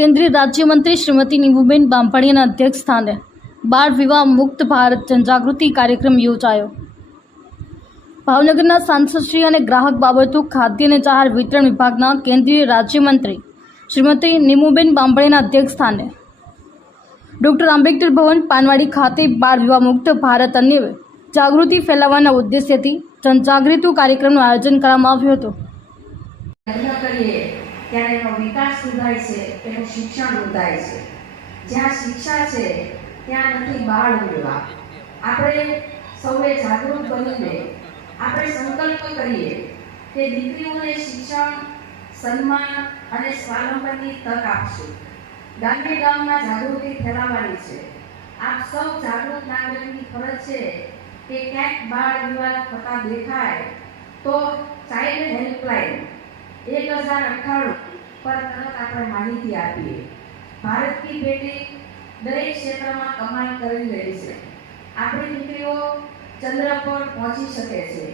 केंद्रीय राज्य मंत्री श्रीमती नीमूबेन बांभणियाના अध्यक्ष स्थाने बाળ વિવાહ મુક્ત ભારત જનજાગૃતિ કાર્યક્રમ યોજાયો। ભાવનગરના સાંસદશ્રી અને ગ્રાહક બાબતો ખાદ્ય અને જાહેર વિતરણ વિભાગના કેન્દ્રીય રાજ્યમંત્રી શ્રીમતી નીમુબેન બાંભણિયાના અધ્યક્ષ સ્થાને ડૉક્ટર આંબેડકર ભવન પાનવાડી ખાતે બાળ વિવાહ મુક્ત ભારત અને જાગૃતિ ફેલાવવાના ઉદ્દેશ્યથી જનજાગૃતિ કાર્યક્રમનું આયોજન કરવામાં આવ્યું હતું। ત્યારે એનો વિકાસ સુધાય છે, એનું શિક્ષણ વૃદ્ધાય છે। જ્યાં શિક્ષા છે ત્યાં નથી બાળ વિવાહ। આપણે સૌએ જાગૃત બનીને આપણે સંકલ્પ કરીએ કે દીકરીઓને શિક્ષણ, સન્માન અને સ્વાવલંબનની તક આપશું। ગામે ગામમાં જાગૃતિ ફેલાવવાની છે। આપ સૌ જાગૃત નાગરિકની ફરજ છે કે ક્યાંક બાળ વિવાહ થતા દેખાય તો ચાઇલ્ડ હેલ્પલાઇન 1098 पर તરત આપણે માહિતી આપીએ। ભારત की बेटी દરેક ક્ષેત્રમાં કમાલ કરી રહી છે। આપણી દીકરીઓ ચંદ્ર પર પહોંચી શકે છે।